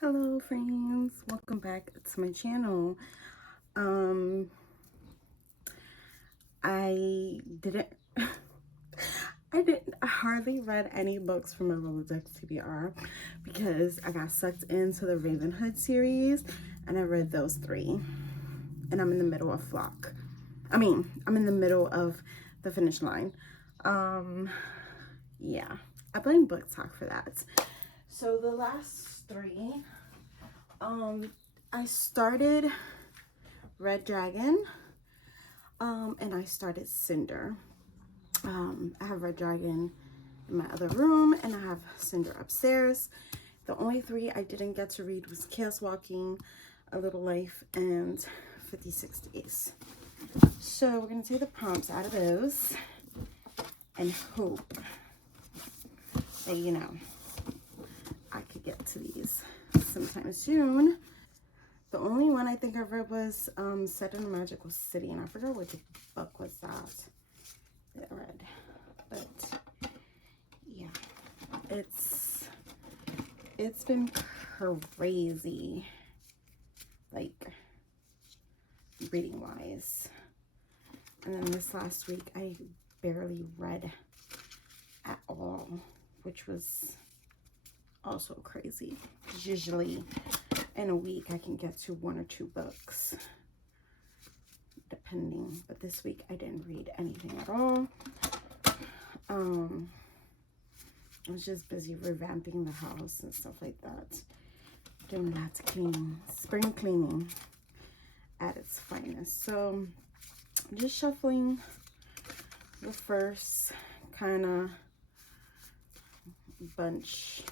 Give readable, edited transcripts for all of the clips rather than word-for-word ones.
Hello friends, welcome back to my channel. I didn't I hardly read any books from my Roledex TBR because I got sucked into the Raven Hood series and I read those three, and I'm in the middle of Flock. I'm in the middle of the finish line. Yeah, I blame Book Talk for that. So the last three, I started Red Dragon, and I started Cinder. I have Red Dragon in my other room and I have Cinder upstairs. The only three I didn't get to read was Chaos Walking, A Little Life, and 56 Days. So we're going to take the prompts out of those and hope that, you know, I could get to these sometime soon. The only one I think I read was Set in a Magical City, and I forgot which book was that I read. But yeah, it's been crazy, like reading wise. And then this last week I barely read at all, which was also crazy. Usually in a week I can get to 1 or 2 books depending, but this week I didn't read anything at all. I was just busy revamping the house and stuff like that, doing lots of cleaning, spring cleaning at its finest. So I'm just shuffling the first kind of bunch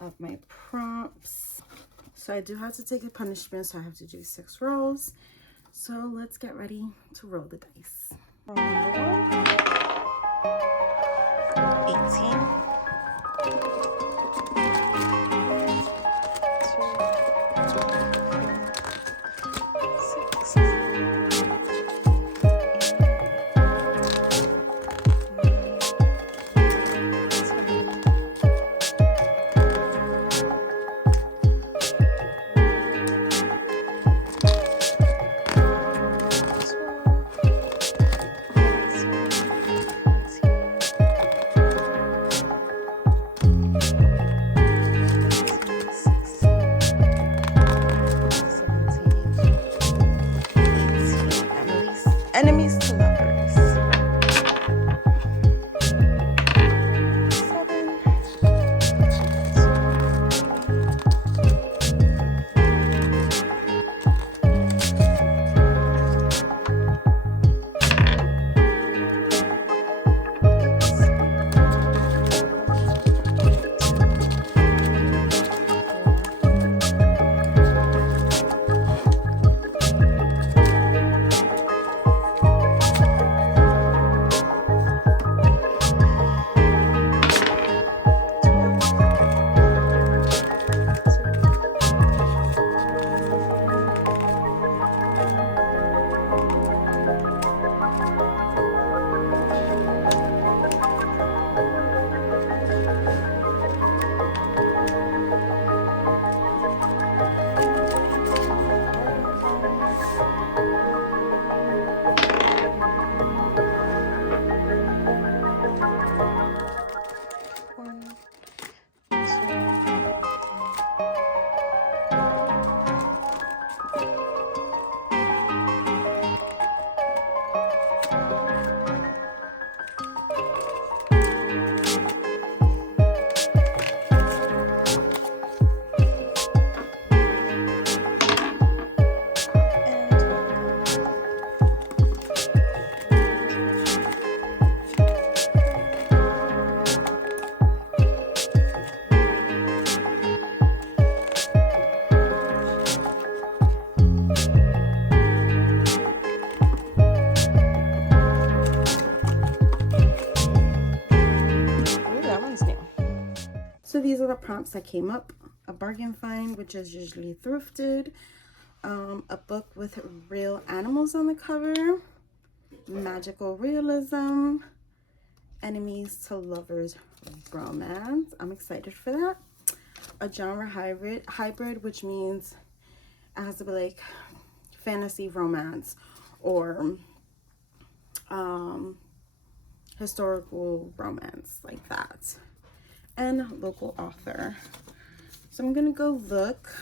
of my prompts. So I do have to take a punishment, so I have to do 6 rolls. So let's get ready to roll the dice. Roll number 1, 18. 18. Enemies to lovers. 7. So these are the prompts that came up. A bargain find, which is usually thrifted. A book with real animals on the cover. Magical realism. Enemies to lovers romance. I'm excited for that. a genre hybrid, which means it has to be like fantasy romance or historical romance, like that. And local author. So I'm gonna go look,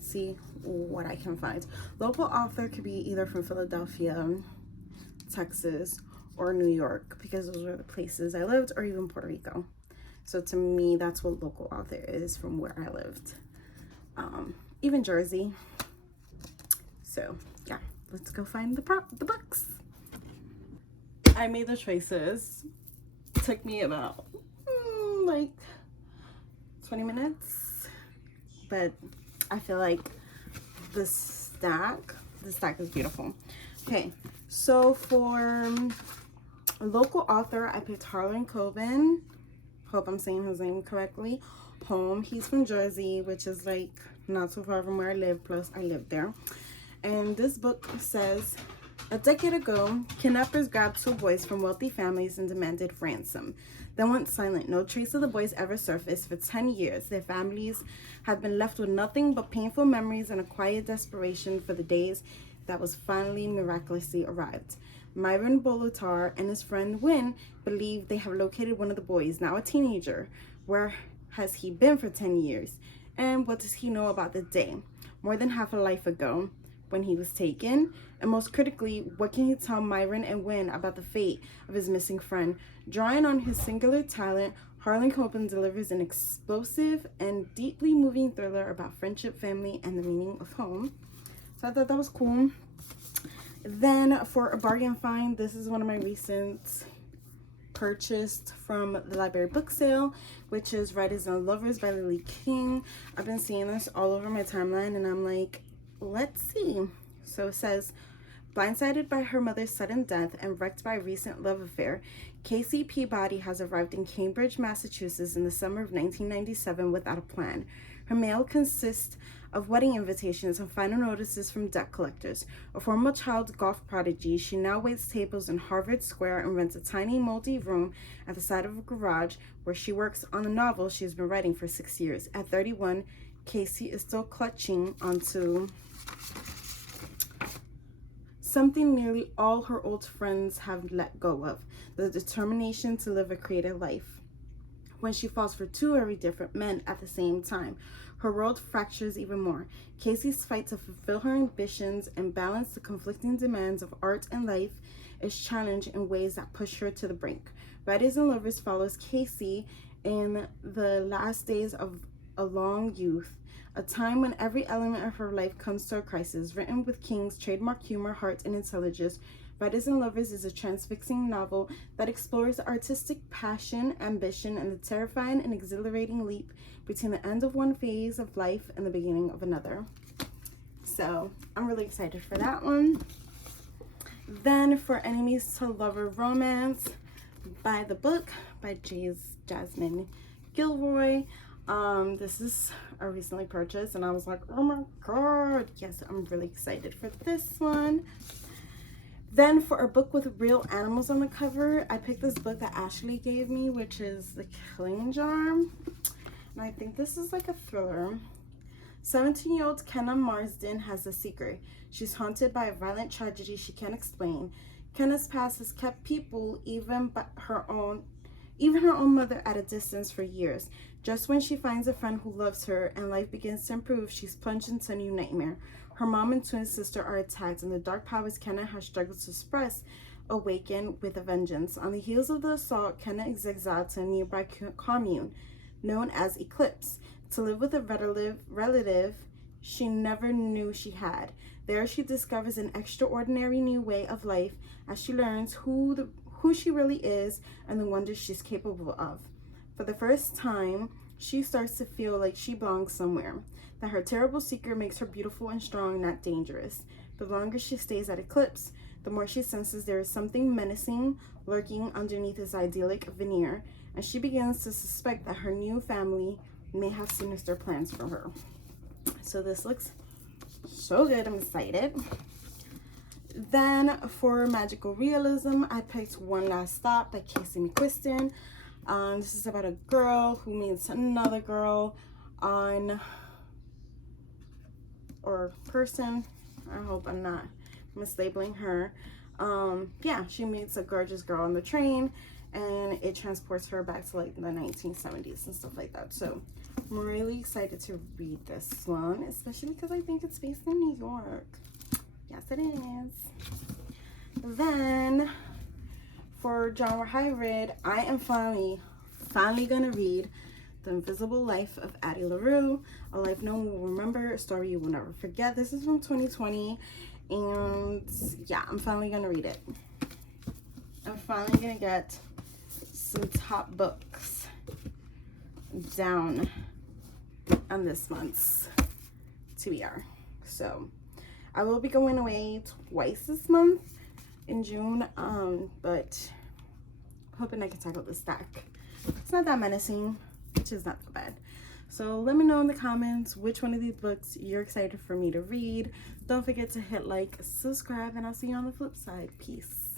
see what I can find. Local author could be either from Philadelphia, Texas, or New York, because those were the places I lived, or even Puerto Rico. So to me, that's what local author is from where I lived. Even Jersey. So yeah, let's go find the books. I made the choices. It took me about like 20 minutes, but I feel like the stack is beautiful. Okay, so for local author, I picked Harlan Coben. Hope I'm saying his name correctly. Home. He's from Jersey, which is like not so far from where I live, plus I lived there. And this book says, a decade ago, kidnappers grabbed 2 boys from wealthy families and demanded ransom. Then went silent. No trace of the boys ever surfaced. For 10 years, their families had been left with nothing but painful memories and a quiet desperation for the days that was finally miraculously arrived. Myron Bolotar and his friend Wynn believe they have located one of the boys, now a teenager. Where has he been for 10 years? And what does he know about the day, more than half a life ago, when he was taken? And most critically, what can he tell Myron and Wynn about the fate of his missing friend? Drawing on his singular talent, Harlan Coben delivers an explosive and deeply moving thriller about friendship, family, and the meaning of home. So I thought that was cool. Then for a bargain find, this is one of my recent purchased from the library book sale, which is Writers and Lovers by Lily King. I've been seeing this all over my timeline, and I'm like, let's see. So it says, blindsided by her mother's sudden death and wrecked by a recent love affair, Casey Peabody has arrived in Cambridge, Massachusetts in the summer of 1997 without a plan. Her mail consists of wedding invitations and final notices from debt collectors. A former child golf prodigy, she now waits tables in Harvard Square and rents a tiny moldy room at the side of a garage where she works on a novel she has been writing for 6 years. At 31, Casey is still clutching onto something nearly all her old friends have let go of, the determination to live a creative life. When she falls for 2 very different men at the same time, her world fractures even more. Casey's fight to fulfill her ambitions and balance the conflicting demands of art and life is challenged in ways that push her to the brink. Writers and Lovers follows Casey in the last days of a long youth, a time when every element of her life comes to a crisis. Written with King's trademark humor, heart, and intelligence, Writers and Lovers is a transfixing novel that explores artistic passion, ambition, and the terrifying and exhilarating leap between the end of one phase of life and the beginning of another. So I'm really excited for that one. Then for Enemies to Lover Romance, by the book by Jasmine Gilroy. This is a recently purchased, and I was like, oh my god, yes, I'm really excited for this one. Then for a book with real animals on the cover, I picked this book that Ashley gave me, which is The Killing Jar. And I think this is like a thriller. 17-year-old Kenna Marsden has a secret. She's haunted by a violent tragedy she can't explain. Kenna's past has kept people, even her own mother, at a distance for years. Just when she finds a friend who loves her and life begins to improve, she's plunged into a new nightmare. Her mom and twin sister are attacked, and the dark powers Kenna has struggled to suppress awaken with a vengeance. On the heels of the assault, Kenna is exiled to a nearby commune known as Eclipse to live with a relative she never knew she had. There she discovers an extraordinary new way of life as she learns who she really is and the wonders she's capable of. For the first time, she starts to feel like she belongs somewhere, that her terrible secret makes her beautiful and strong, not dangerous. The longer she stays at Eclipse, the more she senses there is something menacing lurking underneath this idyllic veneer, and she begins to suspect that her new family may have sinister plans for her. So this looks so good. I'm excited. Then for magical realism, I picked One Last Stop by Casey McQuiston. This is about a girl who meets another girl or person. I hope I'm not mislabeling her. Yeah, she meets a gorgeous girl on the train, and it transports her back to like the 1970s and stuff like that. So I'm really excited to read this one, especially because I think it's based in New York. Yes, it is. Then for genre high read, I am finally gonna read The Invisible Life of Addie LaRue, A Life No One Will Remember, A Story You Will Never Forget. This is from 2020, and yeah, I'm finally gonna read it. I'm finally gonna get some top books down on this month's TBR. So I will be going away twice this month in June, but hoping I can tackle this stack. It's not that menacing, which is not that bad. So let me know in the comments which one of these books you're excited for me to read. Don't forget to hit like, subscribe, and I'll see you on the flip side. Peace.